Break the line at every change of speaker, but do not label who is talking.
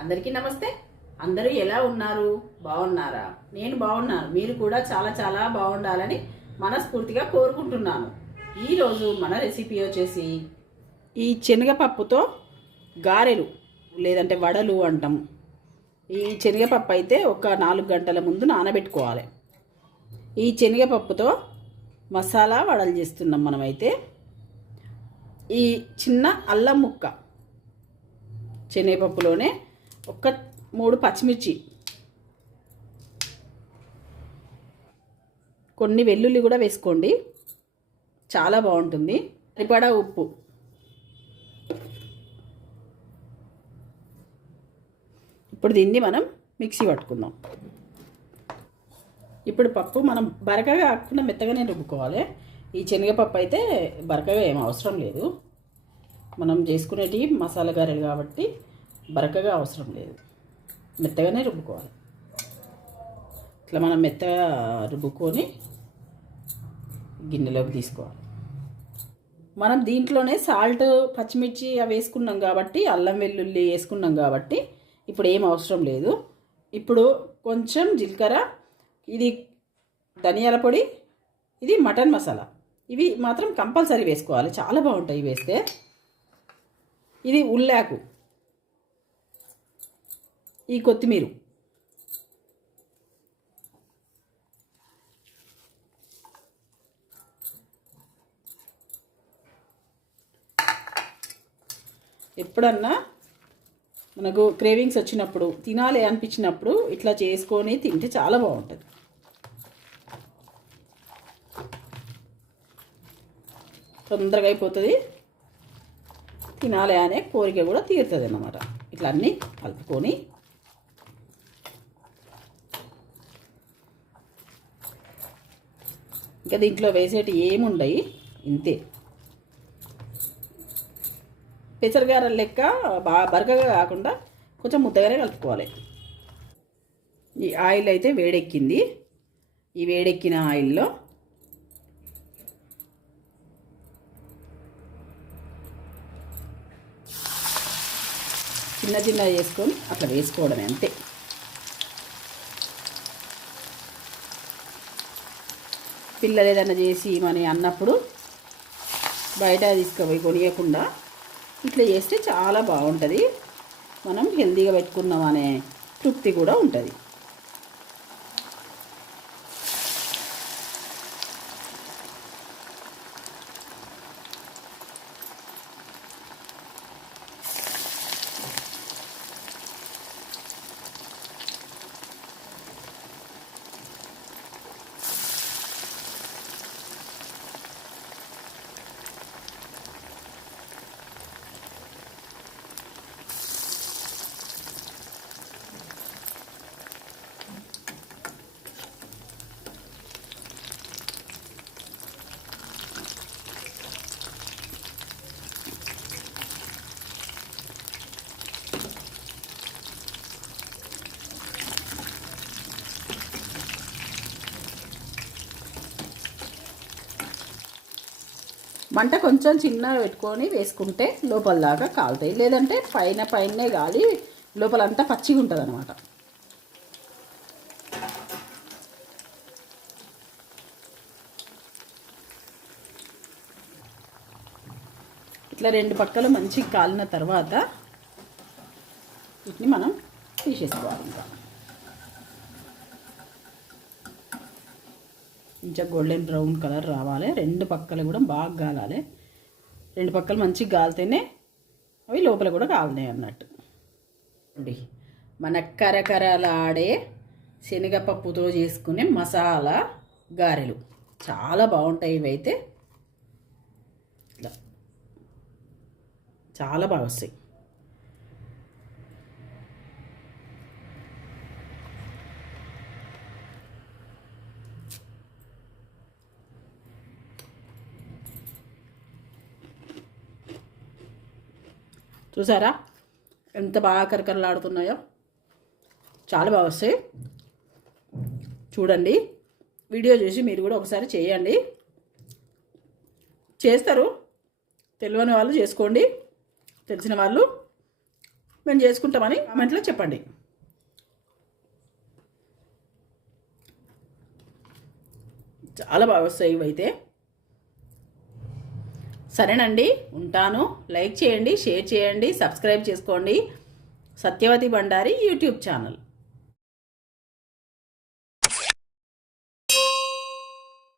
అందరికీ నమస్తే. అందరూ ఎలా ఉన్నారు? బాగున్నారా? నేను బాగున్నాను. మీరు కూడా చాలా చాలా బాగుండాలని మనస్ఫూర్తిగా కోరుకుంటున్నాను. ఈరోజు మన రెసిపీ వచ్చేసి ఈ శనగపప్పుతో గారెలు లేదంటే వడలు అంటాం. ఈ శనగపప్పు అయితే ఒక నాలుగు గంటల ముందు నానబెట్టుకోవాలి. ఈ శనగపప్పుతో మసాలా వడలు చేస్తున్నాం మనమైతే. ఈ చిన్న అల్లం ముక్క శనగపప్పులోనే ఒక మూడు పచ్చిమిర్చి. కొన్ని వెల్లుల్లి కూడా వేసుకోండి. చాలా బాగుంటుంది. సరిపడా ఉప్పు. ఇప్పుడు దీన్ని మనం మిక్సీ పట్టుకుందాం. ఇప్పుడు పప్పు మనం బరకగా కాకుండా మెత్తగానే రుబ్బుకోవాలి. ఈ శనగపప్పు అయితే బరకగా ఏం అవసరం లేదు. మనం చేసుకునేటివి మసాలా గారెలు కాబట్టి బరకగా అవసరం లేదు. మెత్తగానే రుబ్బుకోవాలి. ఇట్లా మనం మెత్తగా రుబ్బుకొని గిన్నెలోకి తీసుకోవాలి. మనం దీంట్లోనే సాల్ట్ పచ్చిమిర్చి అవి వేసుకున్నాం కాబట్టి అల్లం వెల్లుల్లి వేసుకున్నాం కాబట్టి ఇప్పుడు ఏం అవసరం లేదు. ఇప్పుడు కొంచెం జీలకర్ర ఇది ధనియాల పొడి ఇది మటన్ మసాలా. ఇవి మాత్రం కంపల్సరీ వేసుకోవాలి. చాలా బాగుంటాయి ఇవి వేస్తే. ఇది ఉల్లాకు. ఈ కొత్తిమీర. ఎప్పుడన్నా మనకు క్రేవింగ్స్ వచ్చినప్పుడు తినాలి అనిపించినప్పుడు ఇట్లా చేసుకొని తింటే చాలా బాగుంటుంది. తొందరగా అయిపోతుంది. తినాలి అనే కోరిక కూడా తీరుతుంది అన్నమాట ఇట్లా అన్నీ కలుపుకొని ఇంకా దీంట్లో వేసేటి ఏముండయి? ఇంతే. పెసరగార లెక్క బాగా బరకగా కాకుండా కొంచెం ముద్దగానే కలుపుకోవాలి. ఈ ఆయిల్ అయితే వేడెక్కింది. ఈ వేడెక్కిన ఆయిల్లో చిన్న చిన్న చేసుకొని అట్లా వేసుకోవడమే అంతే. పిల్లలు ఏదైనా చేసి మని అన్నప్పుడు బయట తీసుకుపోయి కొనియకుండా ఇట్లా చేస్తే చాలా బాగుంటుంది. మనం హెల్తీగా పెట్టుకున్నాం అనే తృప్తి కూడా ఉంటుంది. మంట కొంచెం చిన్నగా పెట్టుకొని వేసుకుంటే లోపల దాకా కాలుతాయి. లేదంటే పైన పైనే గాలి లోపలంతా పచ్చిగా ఉంటుంది అనమాట ఇట్లా రెండు పక్కలు మంచిగా కాలిన తర్వాత వీటిని మనం తీసేసుకోవాలి ఇంకా. మంచిగా గోల్డెన్ బ్రౌన్ కలర్ రావాలి. రెండు పక్కలు కూడా బాగా గాలాలి. రెండు పక్కలు మంచిగా గాలితేనే అవి లోపల కూడా కాలుతాయి అన్నట్టు. అండి మన కరకరలాడే శనగపప్పుతో చేసుకునే మసాలా గారెలు. చాలా బాగుంటాయి ఇవి అయితే. చాలా బాగా వస్తాయి. చూసారా? ఎంత బాగా కరకరలాడుతున్నాయో. చాలా బాగా వస్తాయి. చూడండి. వీడియో చూసి మీరు కూడా ఒకసారి చేయండి. చేస్తారు. తెలియని వాళ్ళు చేసుకోండి. తెలిసిన వాళ్ళు మేము చేసుకుంటామని కామెంట్లో చెప్పండి. చాలా బాగా వస్తాయి ఇవైతే. సరేనండి ఉంటాను. లైక్ చేయండి షేర్ చేయండి సబ్స్క్రైబ్ చేసుకోండి. Satyavathi Bandari YouTube channel.